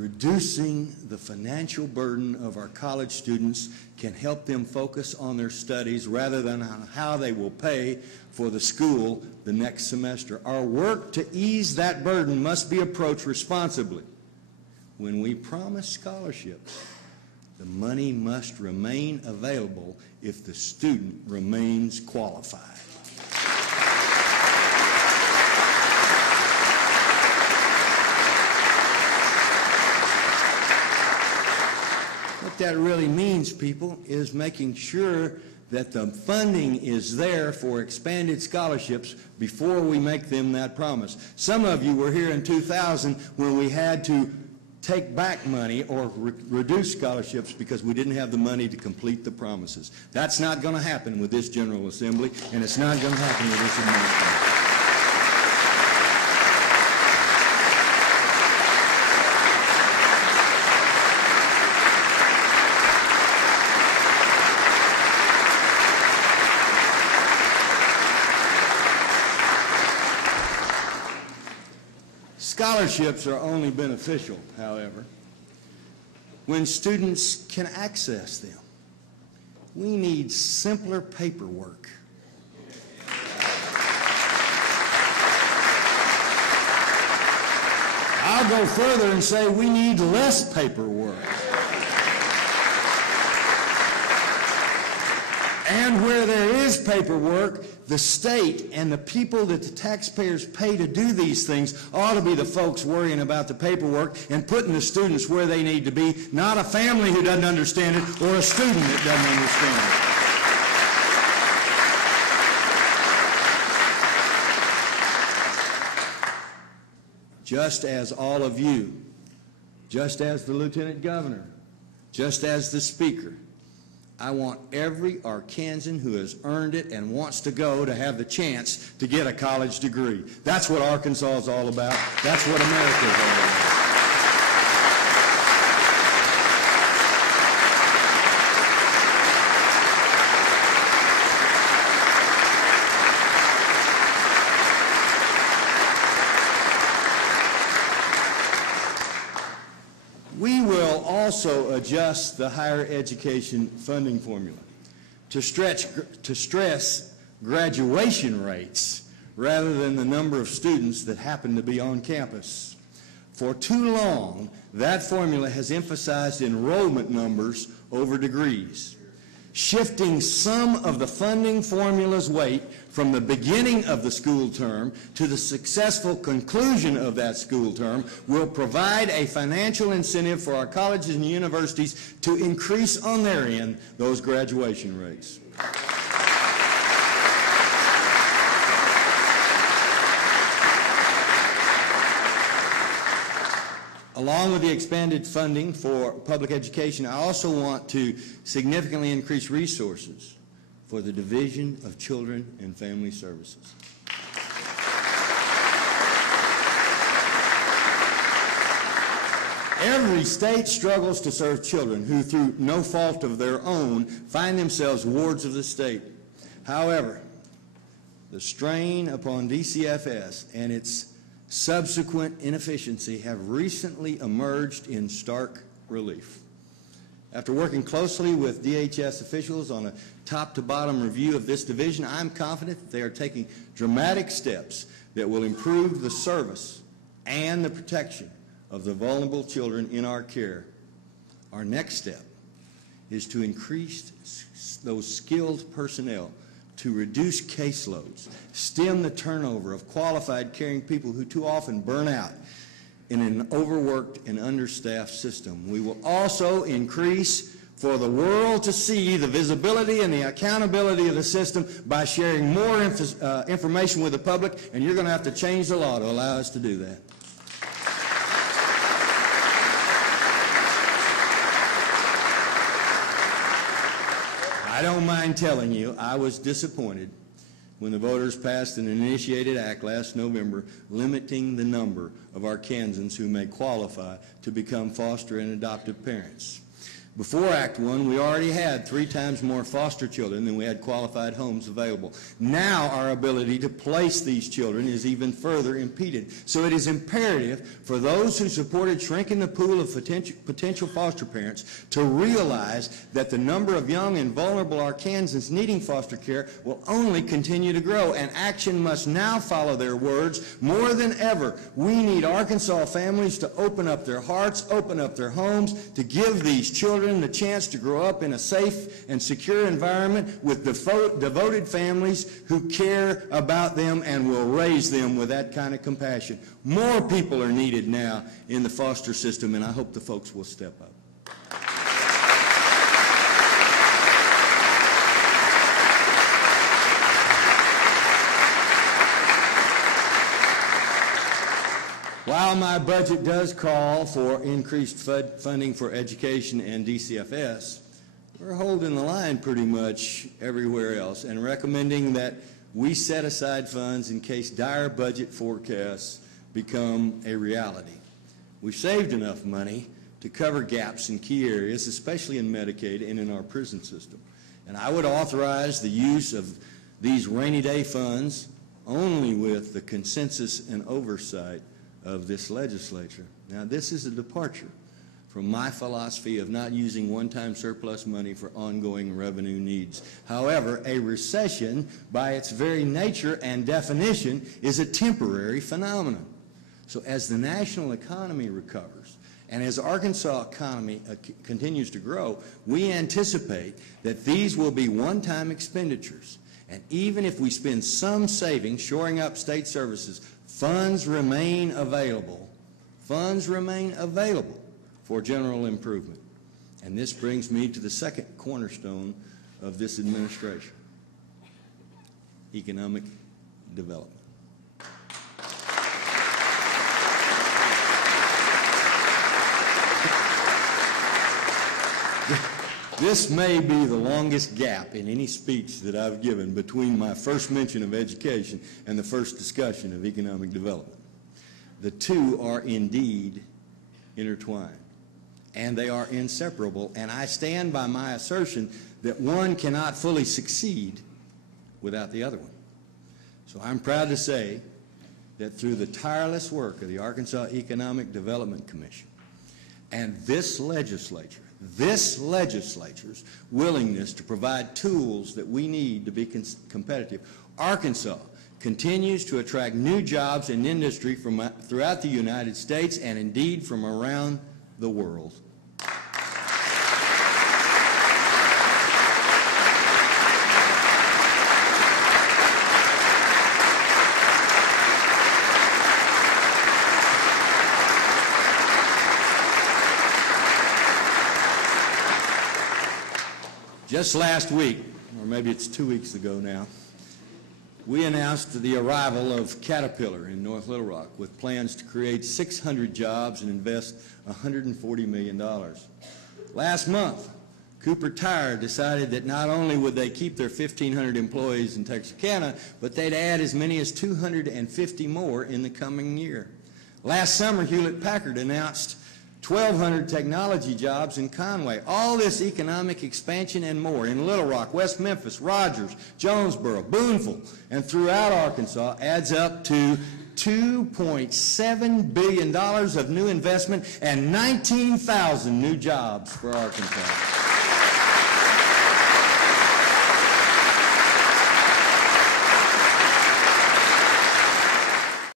Reducing the financial burden of our college students can help them focus on their studies rather than on how they will pay for the school the next semester. Our work to ease that burden must be approached responsibly. When we promise scholarships, the money must remain available if the student remains qualified. What that really means, people, is making sure that the funding is there for expanded scholarships before we make them that promise. Some of you were here in 2000 when we had to take back money or reduce scholarships because we didn't have the money to complete the promises. That's not going to happen with this General Assembly, and it's not going to happen with this administration. Scholarships are only beneficial, however, when students can access them. We need simpler paperwork. I'll go further and say we need less paperwork. And where there is paperwork, the state and the people that the taxpayers pay to do these things ought to be the folks worrying about the paperwork and putting the students where they need to be, not a family who doesn't understand it or a student that doesn't understand it. Just as all of you, just as the Lieutenant Governor, just as the Speaker, I want every Arkansan who has earned it and wants to go to have the chance to get a college degree. That's what Arkansas is all about. That's what America is all about. We will also adjust the higher education funding formula to stress graduation rates rather than the number of students that happen to be on campus. For too long, that formula has emphasized enrollment numbers over degrees. Shifting some of the funding formula's weight from the beginning of the school term to the successful conclusion of that school term will provide a financial incentive for our colleges and universities to increase on their end those graduation rates. Along with the expanded funding for public education, I also want to significantly increase resources for the Division of Children and Family Services. Every state struggles to serve children who, through no fault of their own, find themselves wards of the state. However, the strain upon DCFS and its subsequent inefficiency have recently emerged in stark relief. After working closely with DHS officials on a top-to-bottom review of this division, I'm confident that they are taking dramatic steps that will improve the service and the protection of the vulnerable children in our care. Our next step is to increase those skilled personnel to reduce caseloads, stem the turnover of qualified caring people who too often burn out in an overworked and understaffed system. We will also increase for the world to see the visibility and the accountability of the system by sharing more information with the public, and you're going to have to change the law to allow us to do that. I don't mind telling you, I was disappointed when the voters passed an initiated act last November limiting the number of Arkansans who may qualify to become foster and adoptive parents. Before Act 1, we already had 3 times more foster children than we had qualified homes available. Now our ability to place these children is even further impeded. So it is imperative for those who supported shrinking the pool of potential foster parents to realize that the number of young and vulnerable Arkansans needing foster care will only continue to grow, and action must now follow their words. More than ever, we need Arkansas families to open up their hearts, open up their homes, to give these children the chance to grow up in a safe and secure environment with devoted families who care about them and will raise them with that kind of compassion. More people are needed now in the foster system, and I hope the folks will step up. While my budget does call for increased funding for education and DCFS, we're holding the line pretty much everywhere else and recommending that we set aside funds in case dire budget forecasts become a reality. We've saved enough money to cover gaps in key areas, especially in Medicaid and in our prison system. And I would authorize the use of these rainy day funds only with the consensus and oversight of this legislature. Now, this is a departure from my philosophy of not using one-time surplus money for ongoing revenue needs. However, a recession, by its very nature and definition, is a temporary phenomenon. So as the national economy recovers, and as Arkansas economy continues to grow, we anticipate that these will be one-time expenditures. And even if we spend some savings shoring up state services, funds remain available. Funds remain available for general improvement. And this brings me to the second cornerstone of this administration: economic development. This may be the longest gap in any speech that I've given between my first mention of education and the first discussion of economic development. The two are indeed intertwined, and they are inseparable, and I stand by my assertion that one cannot fully succeed without the other one. So I'm proud to say that through the tireless work of the Arkansas Economic Development Commission and this legislature's willingness to provide tools that we need to be competitive, Arkansas continues to attract new jobs and industry from throughout the United States and indeed from around the world. Just last week, or maybe it's 2 weeks ago now, we announced the arrival of Caterpillar in North Little Rock with plans to create 600 jobs and invest $140 million. Last month, Cooper Tire decided that not only would they keep their 1,500 employees in Texarkana, but they'd add as many as 250 more in the coming year. Last summer, Hewlett-Packard announced 1,200 technology jobs in Conway. All this economic expansion and more in Little Rock, West Memphis, Rogers, Jonesboro, Booneville, and throughout Arkansas adds up to $2.7 billion of new investment and 19,000 new jobs for Arkansas.